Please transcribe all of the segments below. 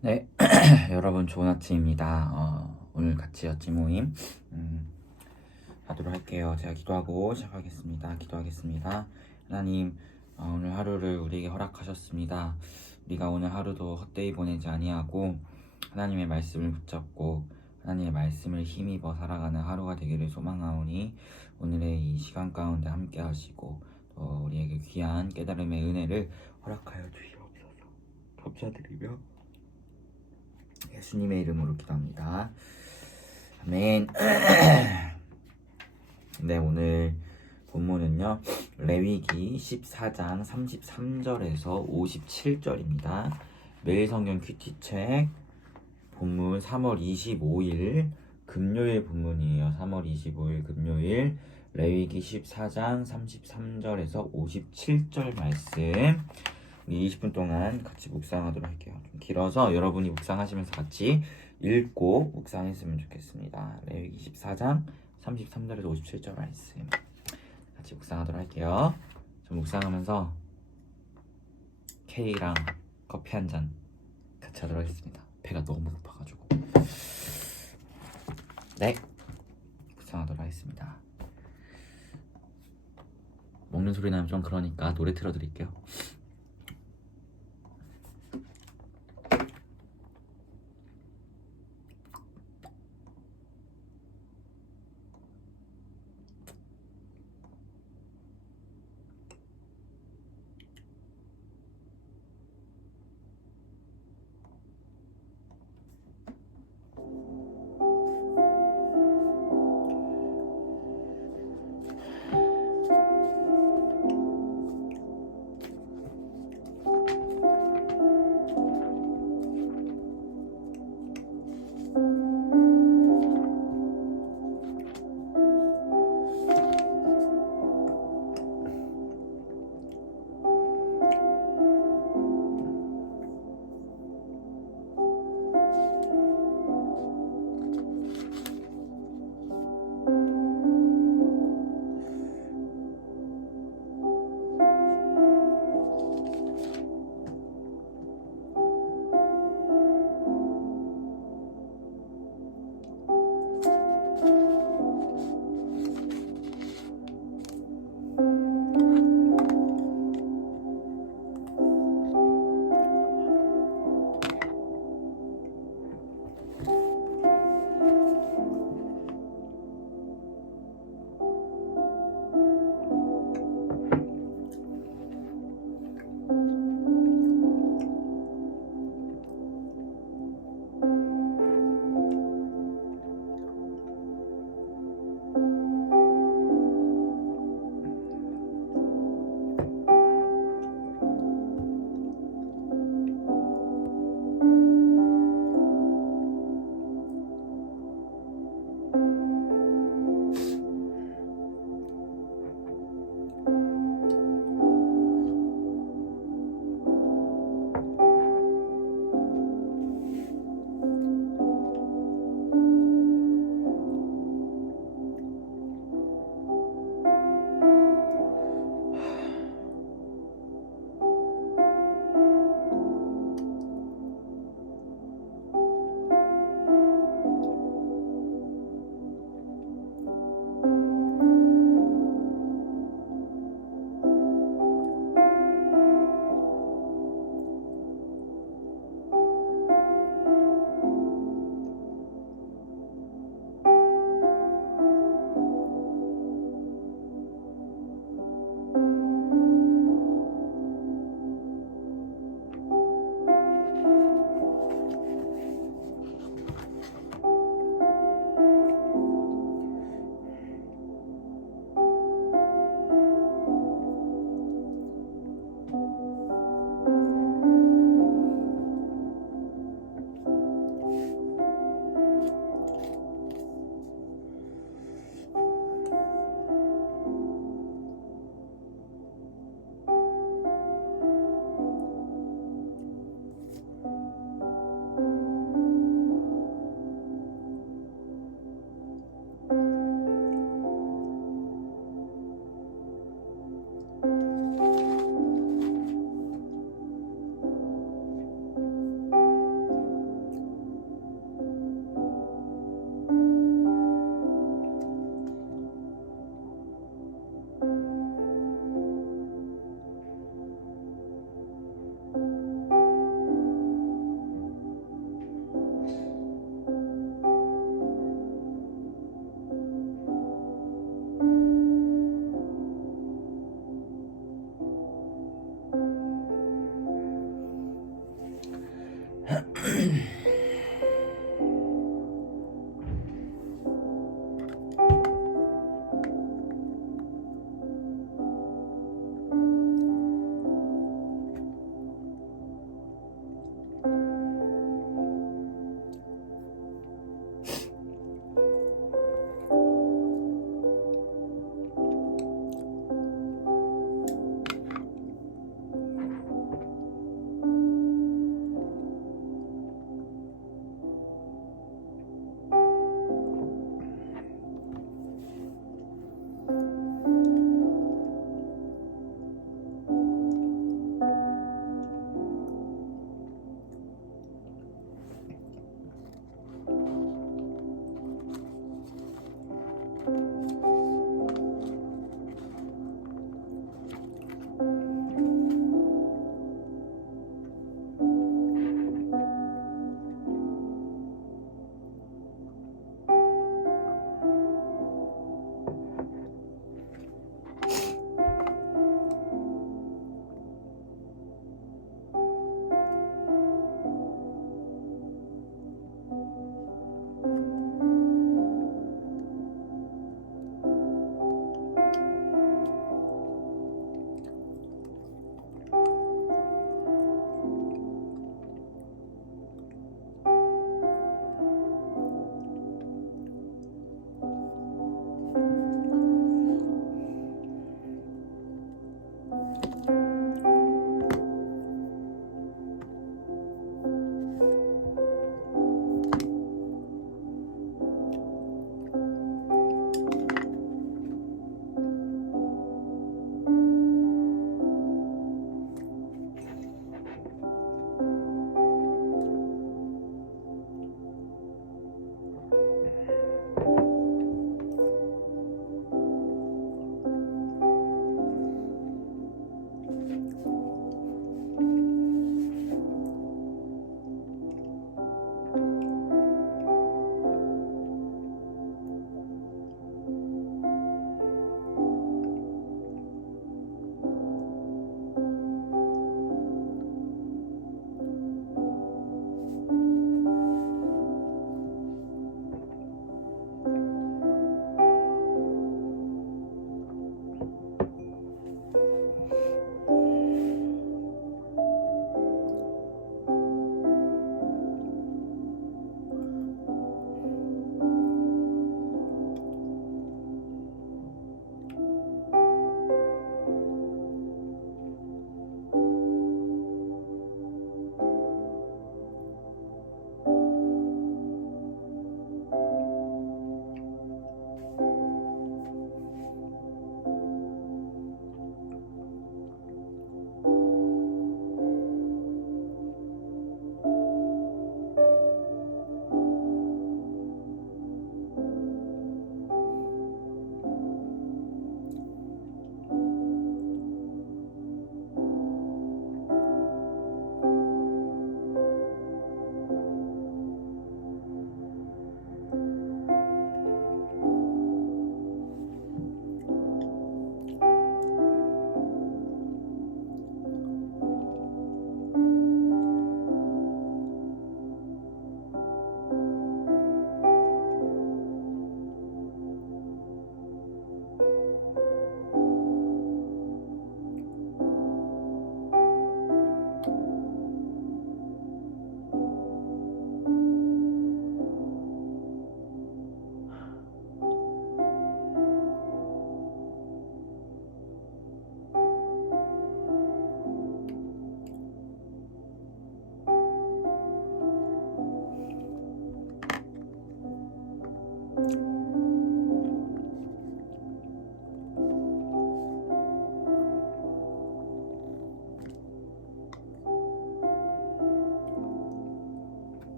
네, 여러분 좋은 아침입니다. 오늘 같이 였지 모임 하도록 할게요. 제가 기도하고 시작하겠습니다. 기도하겠습니다. 하나님, 오늘 하루를 우리에게 허락하셨습니다. 우리가 오늘 하루도 헛되이 보내지 아니하고 하나님의 말씀을 붙잡고 하나님의 말씀을 힘입어 살아가는 하루가 되기를 소망하오니 오늘의 이 시간 가운데 함께 하시고 또 우리에게 귀한 깨달음의 은혜를 허락하여 주시옵소서. 감사드리며 예수님의 이름으로 기도합니다. 아멘. 네, 오늘 본문은요 레위기 14장 33절에서 57절입니다. 매일 성경 큐티책 본문 3월 25일 금요일 본문이에요. 3월 25일 금요일 레위기 14장 33절에서 57절 말씀 우리 20분 동안 같이 묵상하도록 할게요. 좀 길어서 여러분이 묵상하시면서 같이 읽고 묵상했으면 좋겠습니다. 레위기 24장 33절에서 57절 말씀 같이 묵상하도록 할게요. 저 묵상하면서 K랑 커피 한 잔 같이 하도록 하겠습니다. 배가 너무 고파가지고. 네, 묵상하도록 하겠습니다. 먹는 소리 나면 좀 그러니까 노래 틀어드릴게요.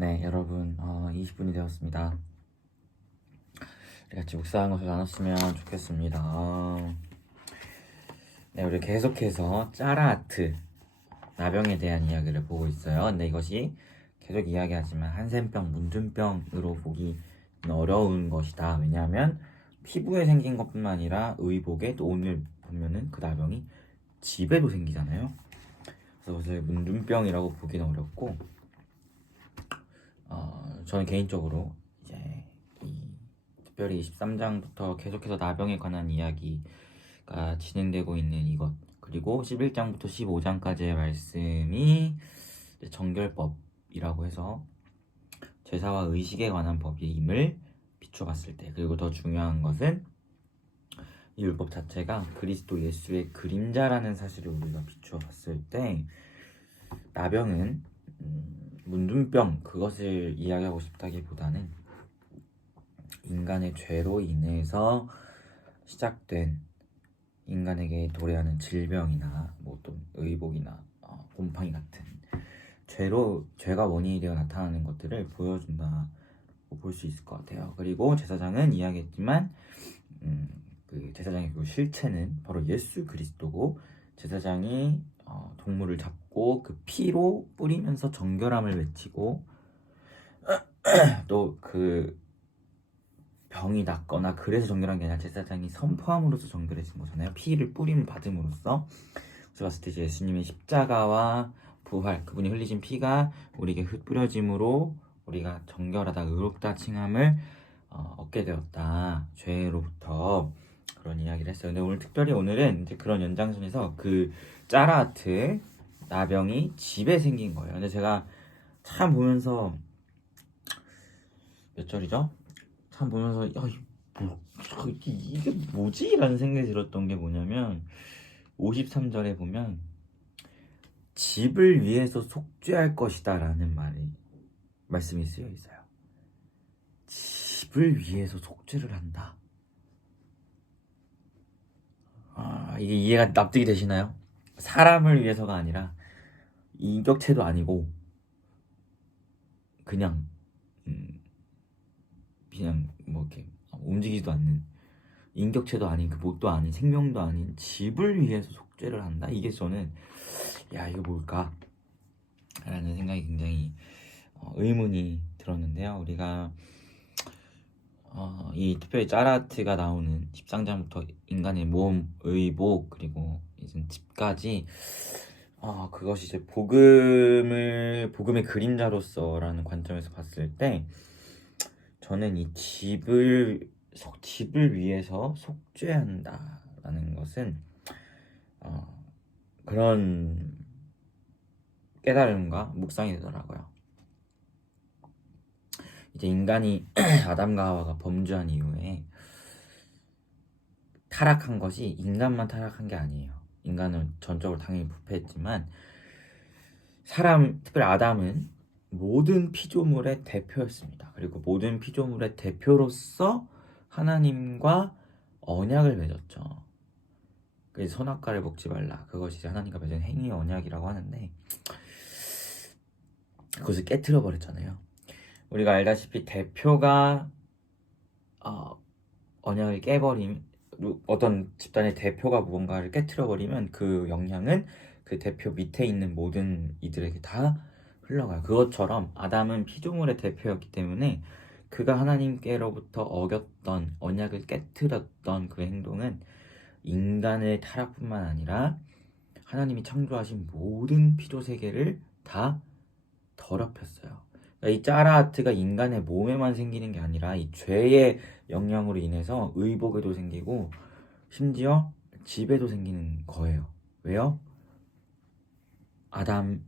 네, 여러분, 20분이 되었습니다. 우리 같이 묵상한 것을 나눴으면 좋겠습니다. 네, 우리 계속해서 짜라아트, 나병에 대한 이야기를 보고 있어요. 근데 이것이 계속 이야기하지만 한센병, 문준병으로 보기 어려운 것이다. 왜냐하면 피부에 생긴 것뿐만 아니라 의복에, 또 오늘 보면은 그 나병이 집에도 생기잖아요. 그래서 그것을 문준병이라고 보기는 어렵고, 저는 개인적으로 이제 특별히 23장부터 계속해서 나병에 관한 이야기가 진행되고 있는 이것, 그리고 11장부터 15장까지의 말씀이 정결법이라고 해서 제사와 의식에 관한 법임을 비춰봤을 때, 그리고 더 중요한 것은 이 율법 자체가 그리스도 예수의 그림자라는 사실을 우리가 비추어 봤을 때, 나병은 문둥병 그것을 이야기하고 싶다기보다는 인간의 죄로 인해서 시작된 인간에게 도래하는 질병이나 뭐 또 의복이나 곰팡이 같은 죄가 원인이 되어 나타나는 것들을 보여준다고 볼 수 있을 것 같아요. 그리고 제사장은 이야기했지만 그 제사장의 그 실체는 바로 예수 그리스도고, 제사장이 동물을 잡고 그 피로 뿌리면서 정결함을 외치고 또 그 병이 낫거나 그래서 정결한 게 아니라 제사장이 선포함으로써 정결해진 거잖아요. 피를 뿌림 받음으로써. 그래서 봤을 때 예수님의 십자가와 부활, 그분이 흘리신 피가 우리에게 뿌려짐으로 우리가 정결하다, 의롭다 칭함을 얻게 되었다, 죄로부터. 그런 이야기를 했어요. 근데 오늘 특별히 오늘은 이제 그런 연장선에서 그 짜라아트 나병이 집에 생긴 거예요. 근데 제가 참 보면서 몇 절이죠? 참 보면서 이게 뭐지? 라는 생각이 들었던 게 뭐냐면 53절에 보면 집을 위해서 속죄할 것이다 라는 말씀이 쓰여 있어요. 집을 위해서 속죄를 한다. 이게 이해가 납득이 되시나요? 사람을 위해서가 아니라 인격체도 아니고 그냥 뭐 이렇게 움직이지도 않는, 인격체도 아닌, 그 뭣도 아닌, 생명도 아닌 집을 위해서 속죄를 한다. 이게 저는 이거 뭘까? 라는 생각이 굉장히 의문이 들었는데요. 우리가 이 특별히 짜라트가 나오는 13장부터 인간의 몸, 의복, 그리고 이제 집까지 그것이 이제 복음의 그림자로서라는 관점에서 봤을 때, 저는 이 집을 위해서 속죄한다라는 것은 그런 깨달음과 묵상이 되더라고요. 이제 인간이 아담과 하와가 범죄한 이후에 타락한 것이 인간만 타락한 게 아니에요. 인간은 전적으로 당연히 부패했지만 특별히 아담은 모든 피조물의 대표였습니다. 그리고 모든 피조물의 대표로서 하나님과 언약을 맺었죠. 그래서 선악과를 먹지 말라, 그것이 하나님과 맺은 행위의 언약이라고 하는데, 그것을 깨트려 버렸잖아요. 우리가 알다시피 대표가 언약을 깨버리면, 어떤 집단의 대표가 무언가를 깨트려 버리면 그 영향은 그 대표 밑에 있는 모든 이들에게 다 흘러가요. 그것처럼 아담은 피조물의 대표였기 때문에 그가 하나님께로부터 어겼던 언약을 깨트렸던 그 행동은 인간의 타락뿐만 아니라 하나님이 창조하신 모든 피조 세계를 다 더럽혔어요. 그러니까 이 짜라아트가 인간의 몸에만 생기는 게 아니라 이 죄의 영향으로 인해서 의복에도 생기고 심지어 집에도 생기는 거예요. 왜요? 아담이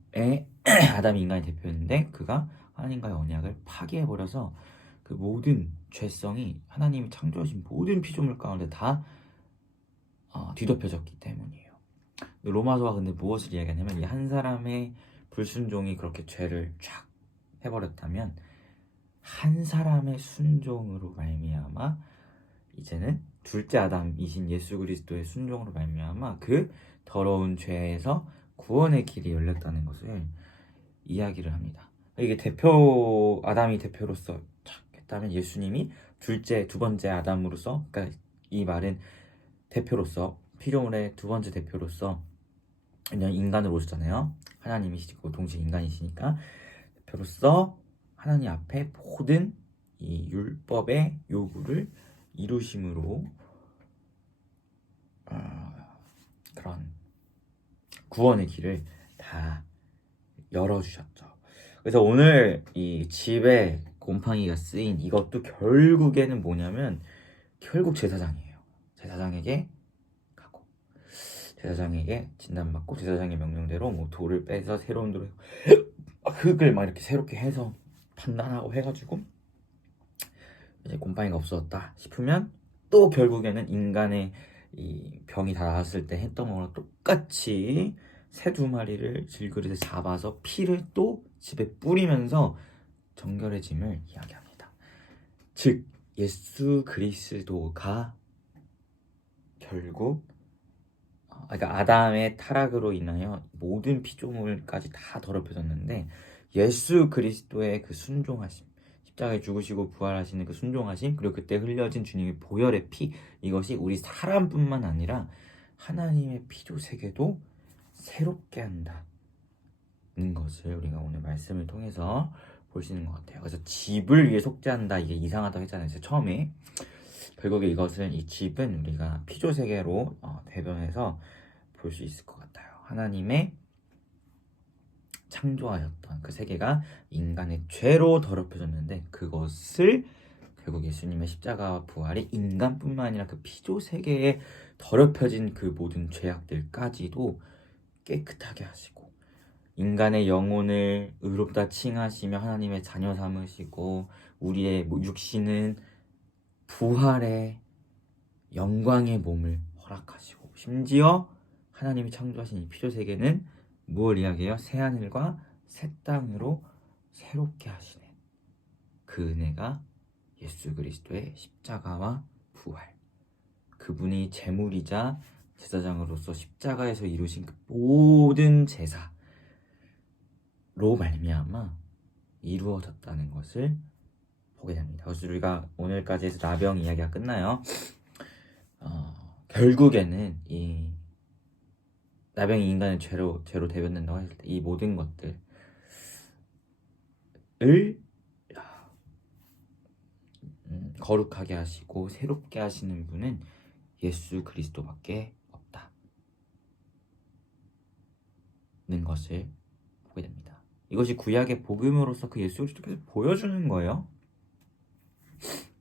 인간의 대표였는데 그가 하나님과의 언약을 파기해버려서 그 모든 죄성이 하나님이 창조하신 모든 피조물 가운데 다 뒤덮여졌기 때문이에요. 로마서가 근데 무엇을 이야기하냐면, 이 한 사람의 불순종이 그렇게 죄를 쫙 해버렸다면 한 사람의 순종으로 말미암아 이제는 둘째 아담이신 예수 그리스도의 순종으로 말미암아 그 더러운 죄에서 구원의 길이 열렸다는 것을 이야기를 합니다. 이게 아담이 대표로서 착 했다면 예수님이 두 번째 아담으로서, 그러니까 이 말은 대표로서, 피조물의 두 번째 대표로서 그냥 인간으로 오셨잖아요. 하나님이시고 동시에 인간이시니까 대표로서 하나님 앞에 모든 이 율법의 요구를 이루심으로 그런 구원의 길을 다 열어주셨죠. 그래서 오늘 이 집에 곰팡이가 쓰인 이것도 결국에는 뭐냐면 결국 제사장이에요. 제사장에게 가고 제사장에게 진단받고 제사장의 명령대로 뭐 돌을 빼서 새로운 돌을 흙을 막 이렇게 새롭게 해서 판단하고 해가지고 이제 곰팡이가 없어졌다 싶으면 또 결국에는 인간의 이 병이 다 나았을 때 했던 거랑 똑같이 새 2마리를 질그릇에 잡아서 피를 또 집에 뿌리면서 정결해짐을 이야기합니다. 즉 예수 그리스도가 결국 그러니까 아담의 타락으로 인하여 모든 피조물까지 다 더럽혀졌는데 예수 그리스도의 그 순종하심, 십자가에 죽으시고 부활하시는 그 순종하심, 그리고 그때 흘려진 주님의 보혈의 피, 이것이 우리 사람뿐만 아니라 하나님의 피조 세계도 새롭게 한다는 것을 우리가 오늘 말씀을 통해서 볼 수 있는 것 같아요. 그래서 집을 위해 속죄한다, 이게 이상하다고 했잖아요. 처음에 결국에 이것은 이 집은 우리가 피조 세계로 대변해서 볼 수 있을 것 같아요. 하나님의 창조하였던 그 세계가 인간의 죄로 더럽혀졌는데 그것을 결국 예수님의 십자가와 부활이 인간뿐만 아니라 그 피조 세계에 더럽혀진 그 모든 죄악들까지도 깨끗하게 하시고 인간의 영혼을 의롭다 칭하시며 하나님의 자녀 삼으시고 우리의 육신은 부활의 영광의 몸을 허락하시고 심지어 하나님이 창조하신 이 피조 세계는 무엇을 이야기해요? 새하늘과 새 땅으로 새롭게 하시는 그 은혜가 예수 그리스도의 십자가와 부활, 그분이 제물이자 제사장으로서 십자가에서 이루신 그 모든 제사로 말미암아 이루어졌다는 것을 보게 됩니다. 그래서 우리가 오늘까지 해서 나병 이야기가 끝나요. 결국에는 이 나병이 인간의 죄로 대변된다고 했을 때 이 모든 것들을 거룩하게 하시고 새롭게 하시는 분은 예수 그리스도밖에 없다는 것을 보게 됩니다. 이것이 구약의 복음으로서 그 예수 그리스도께서 보여주는 거예요.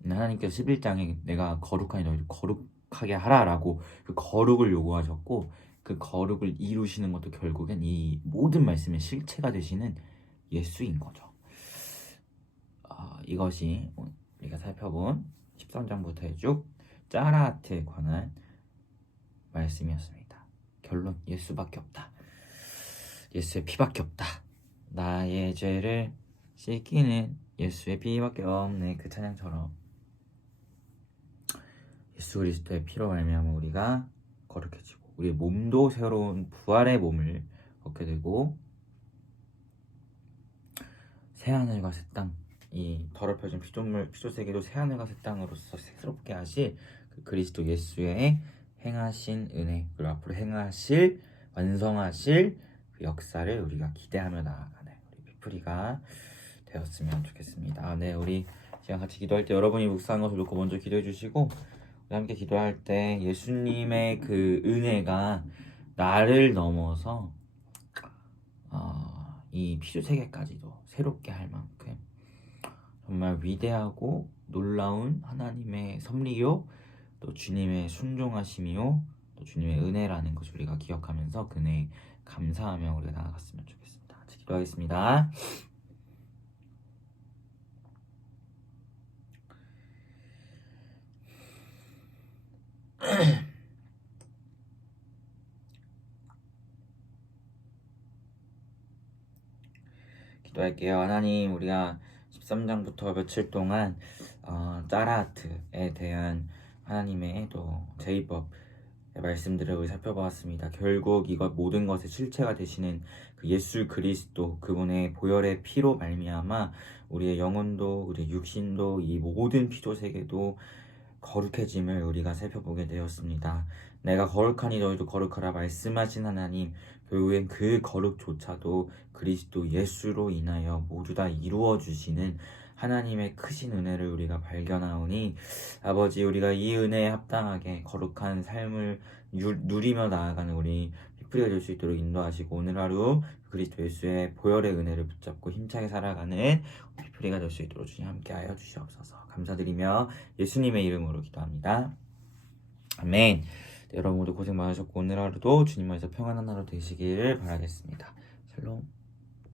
하나님께서 11장에 내가 거룩하니 너희를 거룩하게 하라라고 그 거룩을 요구하셨고 그 거룩을 이루시는 것도 결국엔 이 모든 말씀의 실체가 되시는 예수인 거죠. 이것이 우리가 살펴본 13장부터의 쭉 짜라하트에 관한 말씀이었습니다. 결론, 예수밖에 없다. 예수의 피밖에 없다. 나의 죄를 씻기는 예수의 피밖에 없네. 그 찬양처럼 예수 그리스도의 피로 말미암아 우리가 거룩해지고 우리의 몸도 새로운 부활의 몸을 얻게 되고 새하늘과 새 땅, 이 더럽혀진 피조 세계도 새하늘과 새 땅으로서 새롭게 하실 그 그리스도 예수의 행하신 은혜, 그리고 앞으로 행하실 완성하실 그 역사를 우리가 기대하며 나아가는 우리 피프리가 되었으면 좋겠습니다. 네, 우리 시간 같이 기도할 때 여러분이 묵상한 것을 놓고 먼저 기도해 주시고 함께 기도할 때 예수님의 그 은혜가 나를 넘어서 이 피조 세계까지도 새롭게 할 만큼 정말 위대하고 놀라운 하나님의 섭리요, 또 주님의 순종하심이요, 또 주님의 은혜라는 것을 우리가 기억하면서 그 은혜에 감사하며 우리가 나아갔으면 좋겠습니다. 같이 기도하겠습니다. 기도할게요. 하나님, 우리가 13장부터 며칠 동안 짜라하트에 대한 하나님의 또 제이법에 말씀들을 우리 살펴보았습니다. 결국 이것 모든 것의 실체가 되시는 그 예수 그리스도 그분의 보혈의 피로 말미암아 우리의 영혼도 우리의 육신도 이 모든 피조 세계도 거룩해짐을 우리가 살펴보게 되었습니다. 내가 거룩하니 너희도 거룩하라 말씀하신 하나님, 결국엔 그 거룩조차도 그리스도 예수로 인하여 모두 다 이루어 주시는 하나님의 크신 은혜를 우리가 발견하오니 아버지, 우리가 이 은혜에 합당하게 거룩한 삶을 누리며 나아가는 우리 피플이가 될 수 있도록 인도하시고, 오늘 하루 그리스도 예수의 보혈의 은혜를 붙잡고 힘차게 살아가는 피플이가 될 수 있도록 주님 함께하여 주시옵소서. 감사드리며 예수님의 이름으로 기도합니다. 아멘. 네, 여러분 모두 고생 많으셨고 오늘 하루도 주님 안에서 평안한 하루 되시길 바라겠습니다. 샬롬.